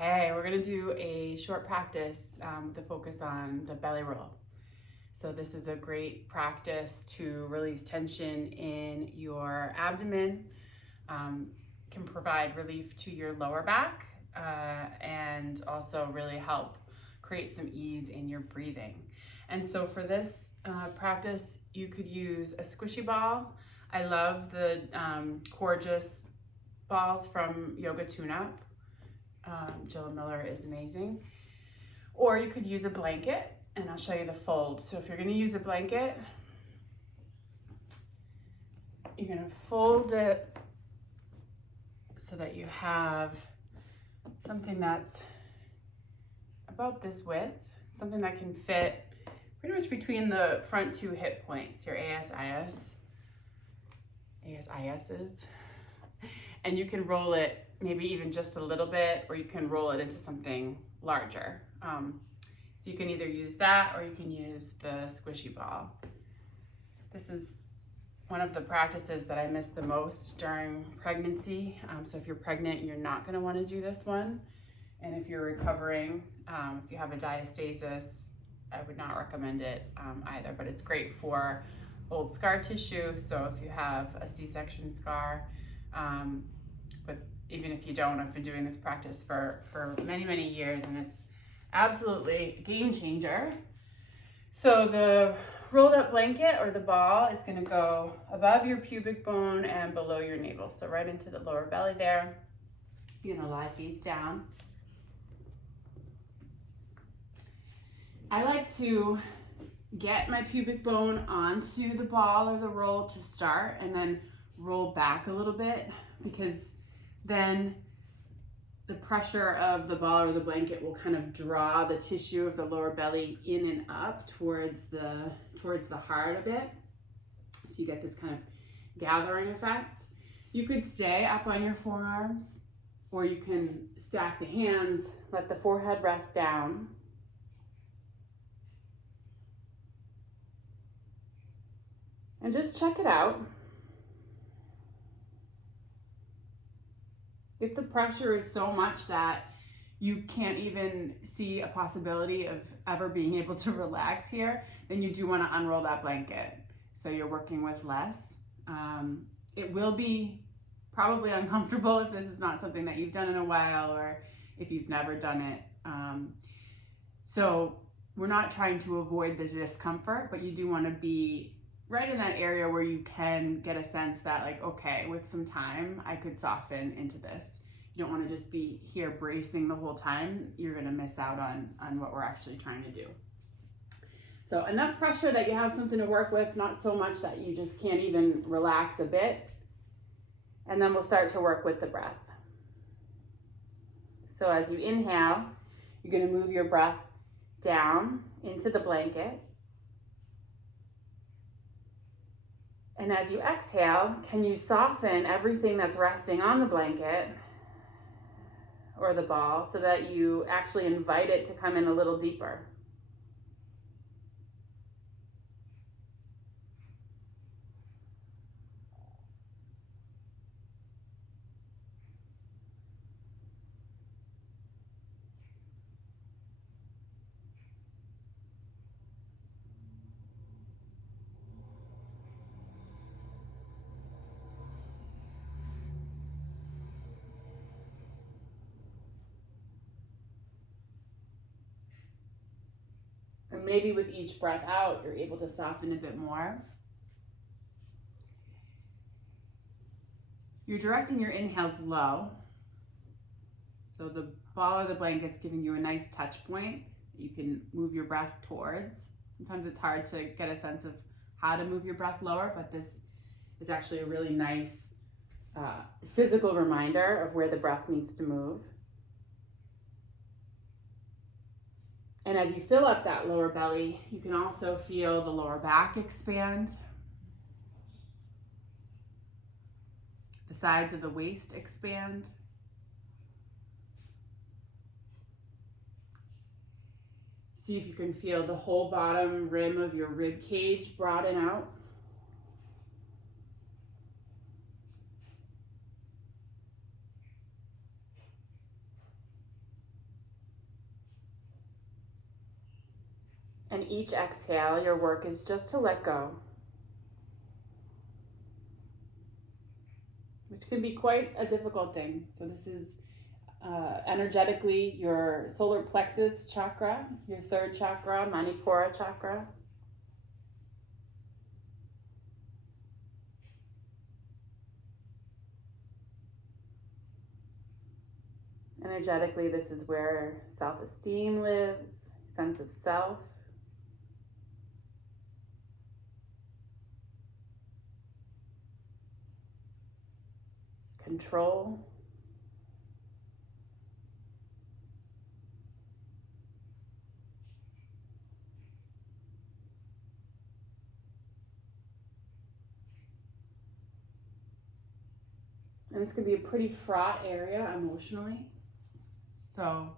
Okay, we're gonna do a short practice with a focus on the belly roll. So this is a great practice to release tension in your abdomen, can provide relief to your lower back, and also really help create some ease in your breathing. And so for this practice, you could use a squishy ball. I love the gorgeous balls from Yoga Tune-Up. Jill Miller is amazing. Or you could use a blanket, and I'll show you the fold. So if you're gonna use a blanket, you're gonna fold it so that you have something that's about this width, something that can fit pretty much between the front two hip points, your ASISs. And you can roll it maybe even just a little bit, or you can roll it into something larger. So you can either use that or you can use the squishy ball. This is one of the practices that I miss the most during pregnancy. So if you're pregnant, you're not gonna wanna do this one. And if you're recovering, if you have a diastasis, I would not recommend it either, but it's great for old scar tissue. So if you have a C-section scar, but even if you don't, I've been doing this practice for many, many years, and it's absolutely a game changer. So the rolled up blanket or the ball is gonna go above your pubic bone and below your navel. So right into the lower belly there. You're gonna lie face down. I like to get my pubic bone onto the ball or the roll to start, and then roll back a little bit, because then the pressure of the ball or the blanket will kind of draw the tissue of the lower belly in and up towards the heart a bit. So you get this kind of gathering effect. You could stay up on your forearms, or you can stack the hands, let the forehead rest down. And just check it out. If the pressure is so much that you can't even see a possibility of ever being able to relax here, then you do want to unroll that blanket so you're working with less. It will be probably uncomfortable if this is not something that you've done in a while, or if you've never done it. So we're not trying to avoid the discomfort, but you do want to be right in that area where you can get a sense that, like, okay, with some time, I could soften into this. You don't want to just be here bracing the whole time. You're going to miss out on what we're actually trying to do. So enough pressure that you have something to work with, not so much that you just can't even relax a bit. And then we'll start to work with the breath. So as you inhale, you're going to move your breath down into the blanket. And as you exhale, can you soften everything that's resting on the blanket or the ball so that you actually invite it to come in a little deeper? And maybe with each breath out, you're able to soften a bit more. You're directing your inhales low. So the ball or the blanket's giving you a nice touch point that you can move your breath towards. Sometimes it's hard to get a sense of how to move your breath lower, but this is actually a really nice physical reminder of where the breath needs to move. And as you fill up that lower belly, you can also feel the lower back expand. The sides of the waist expand. See if you can feel the whole bottom rim of your rib cage broaden out. And each exhale, your work is just to let go, which can be quite a difficult thing. So this is energetically your solar plexus chakra, your third chakra, Manipura chakra. Energetically, this is where self-esteem lives, sense of self. Control. And it's going to be a pretty fraught area emotionally. So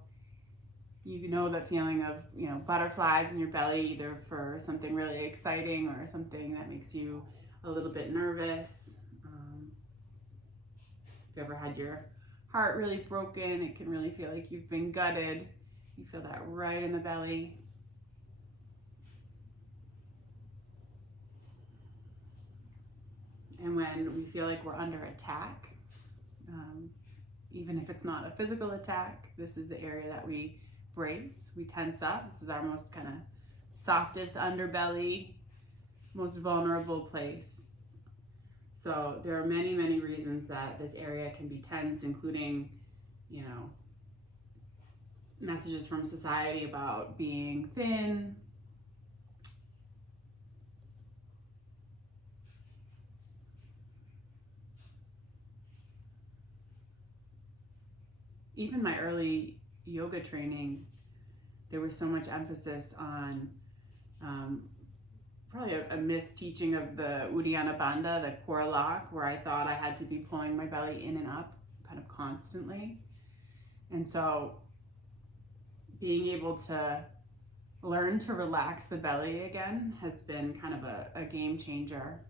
you know that feeling of, butterflies in your belly, either for something really exciting or something that makes you a little bit nervous. If you ever had your heart really broken, it can really feel like you've been gutted. You feel that right in the belly. And when we feel like we're under attack, even if it's not a physical attack, this is the area that we brace, we tense up. This is our most kind of softest underbelly, most vulnerable place. So there are many, many reasons that this area can be tense, including, messages from society about being thin, even my early yoga training, there was so much emphasis on probably a misteaching of the Uddiyana Bandha, the core lock, where I thought I had to be pulling my belly in and up kind of constantly. And so being able to learn to relax the belly again has been kind of a game changer.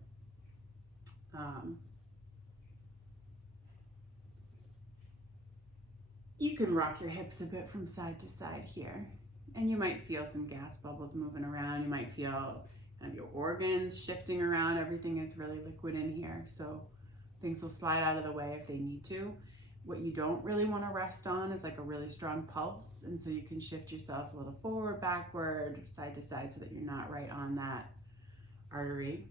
You can rock your hips a bit from side to side here, and you might feel some gas bubbles moving around. You might feel kind of your organs shifting around. Everything is really liquid in here, so things will slide out of the way if they need to. What you don't really want to rest on is like a really strong pulse, and so you can shift yourself a little forward, backward, side to side, so that you're not right on that artery.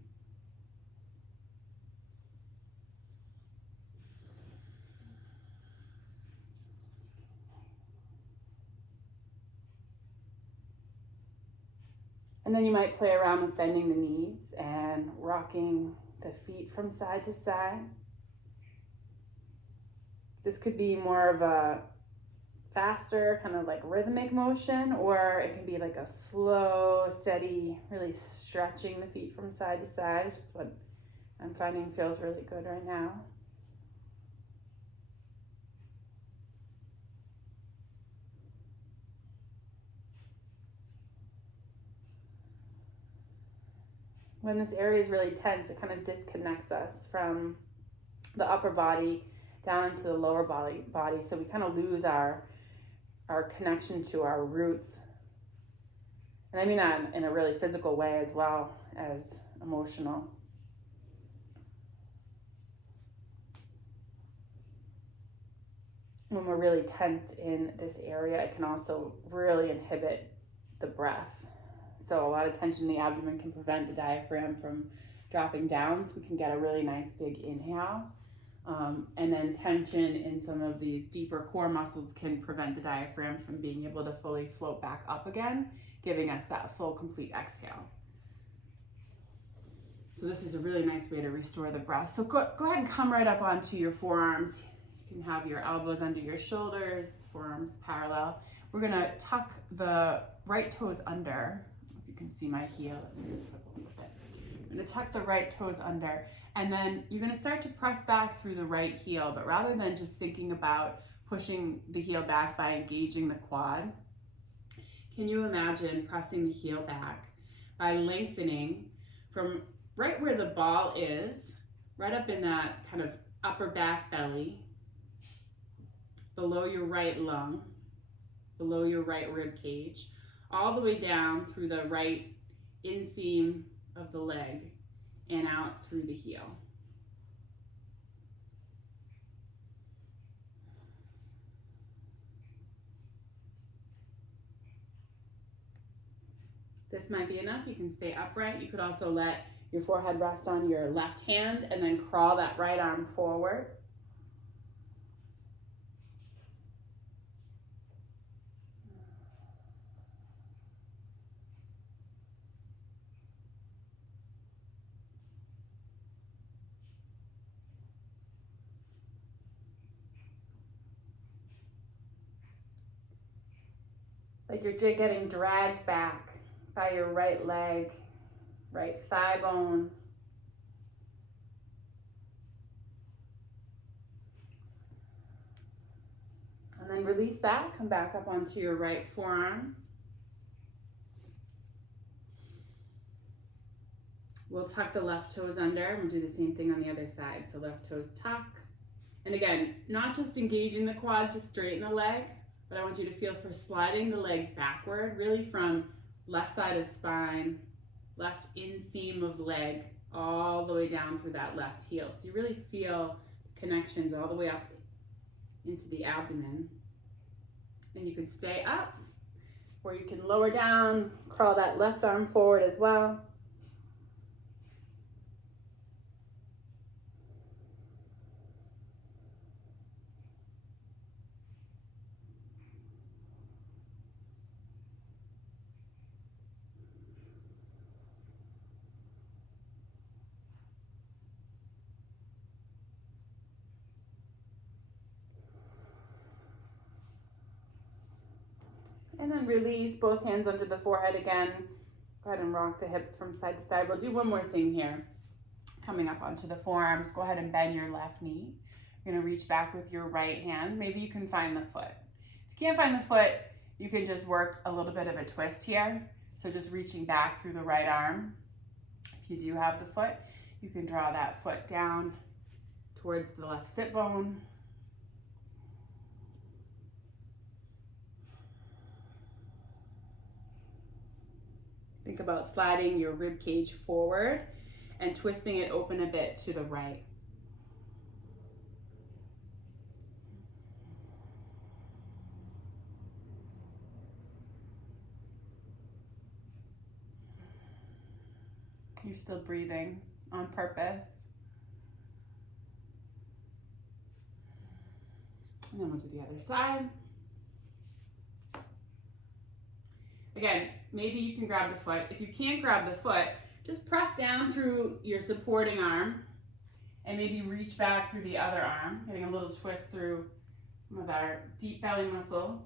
And then you might play around with bending the knees and rocking the feet from side to side. This could be more of a faster, kind of like rhythmic motion, or it can be like a slow, steady, really stretching the feet from side to side, which is what I'm finding feels really good right now. When this area is really tense, it kind of disconnects us from the upper body down into the lower body, so we kind of lose our connection to our roots. And I mean that in a really physical way as well as emotional. When we're really tense in this area, it can also really inhibit the breath. So a lot of tension in the abdomen can prevent the diaphragm from dropping down, so we can get a really nice big inhale. And then tension in some of these deeper core muscles can prevent the diaphragm from being able to fully float back up again, giving us that full, complete exhale. So this is a really nice way to restore the breath. So go ahead and come right up onto your forearms. You can have your elbows under your shoulders, forearms parallel. We're gonna tuck the right toes under. If you can see my heel, let me flip a little bit. I'm gonna tuck the right toes under, and then you're gonna start to press back through the right heel, but rather than just thinking about pushing the heel back by engaging the quad, can you imagine pressing the heel back by lengthening from right where the ball is, right up in that kind of upper back belly, below your right lung, below your right rib cage, all the way down through the right inseam of the leg and out through the heel. This might be enough. You can stay upright. You could also let your forehead rest on your left hand and then crawl that right arm forward. Like you're getting dragged back by your right leg, right thigh bone. And then release that, come back up onto your right forearm. We'll tuck the left toes under and we'll do the same thing on the other side. So left toes tuck. And again, not just engaging the quad to straighten the leg, but I want you to feel for sliding the leg backward, really from left side of spine, left inseam of leg, all the way down through that left heel. So you really feel connections all the way up into the abdomen. And you can stay up, or you can lower down, crawl that left arm forward as well. And then release both hands under the forehead again. Go ahead and rock the hips from side to side. We'll do one more thing here. Coming up onto the forearms, go ahead and bend your left knee. You're gonna reach back with your right hand. Maybe you can find the foot. If you can't find the foot, you can just work a little bit of a twist here. So just reaching back through the right arm. If you do have the foot, you can draw that foot down towards the left sit bone. Think about sliding your rib cage forward and twisting it open a bit to the right. You're still breathing on purpose. And then we'll do the other side. Again, maybe you can grab the foot. If you can't grab the foot, just press down through your supporting arm and maybe reach back through the other arm, getting a little twist through with our deep belly muscles.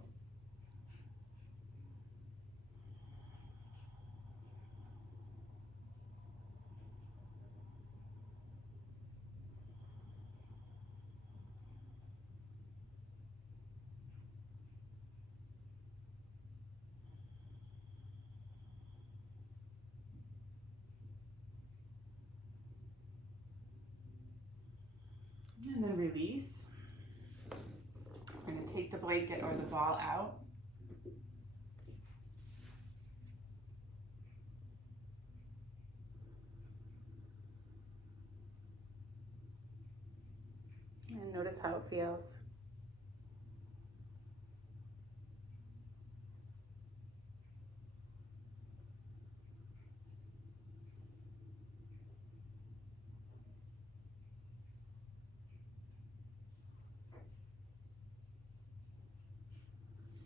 And then release. We're going to take the blanket or the ball out. And notice how it feels.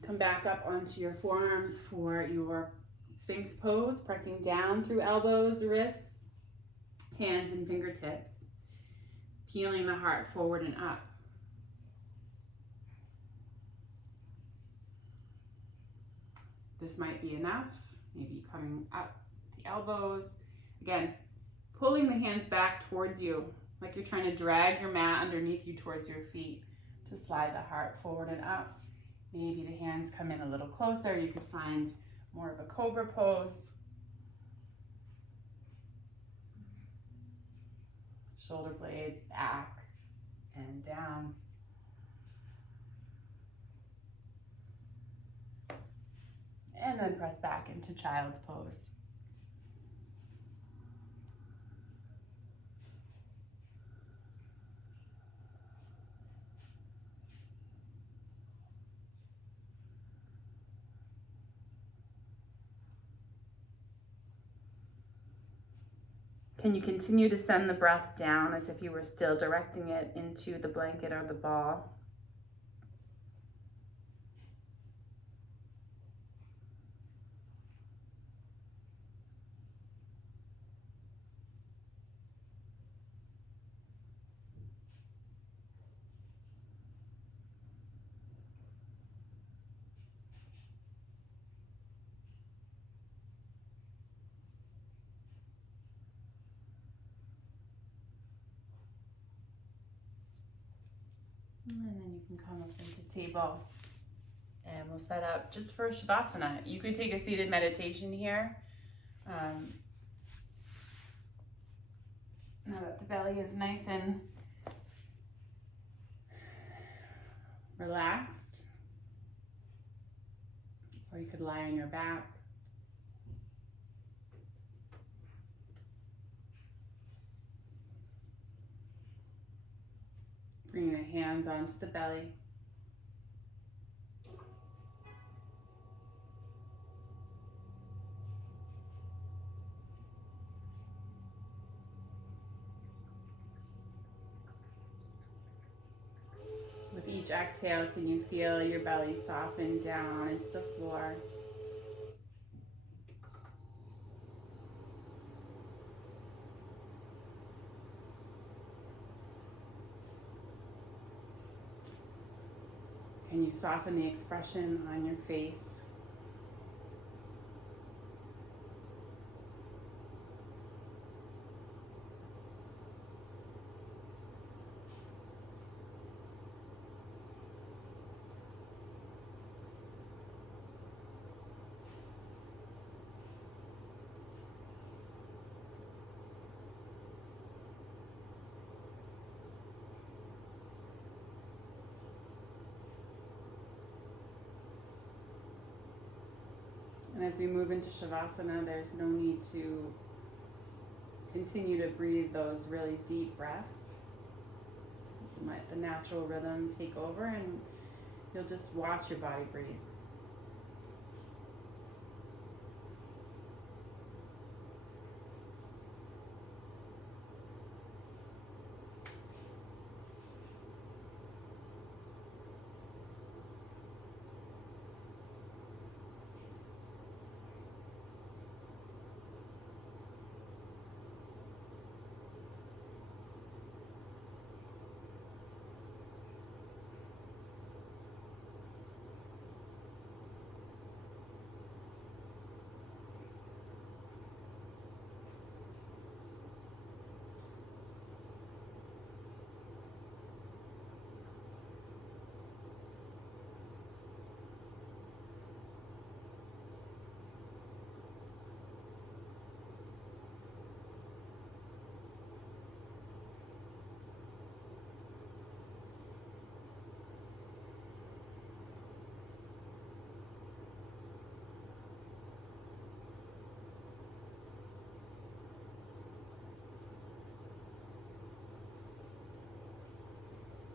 Come back up onto your forearms for your Sphinx pose, pressing down through elbows, wrists, hands, and fingertips, peeling the heart forward and up. This might be enough. Maybe coming up the elbows. Again, pulling the hands back towards you, like you're trying to drag your mat underneath you towards your feet to slide the heart forward and up. Maybe the hands come in a little closer. You could find more of a cobra pose. Shoulder blades back and down. And and then press back into child's pose. Can you continue to send the breath down as if you were still directing it into the blanket or the ball? And then you can come up into table and we'll set up just for Shavasana. You could take a seated meditation here. Now that the belly is nice and relaxed, or you could lie on your back. Bring your hands onto the belly. With each exhale, can you feel your belly soften down into the floor? Can you soften the expression on your face? And as we move into Shavasana, there's no need to continue to breathe those really deep breaths. Let the natural rhythm take over and you'll just watch your body breathe.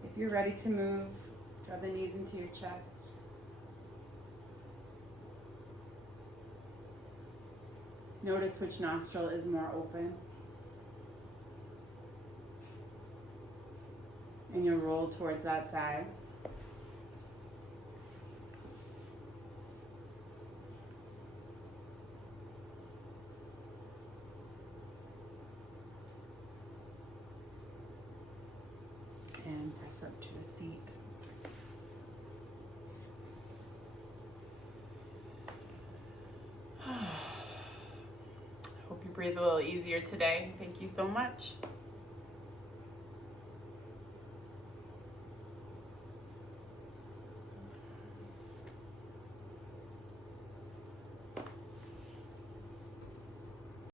If you're ready to move, draw the knees into your chest. Notice which nostril is more open. And you'll roll towards that side. And press up to a seat. Hope you breathe a little easier today. Thank you so much.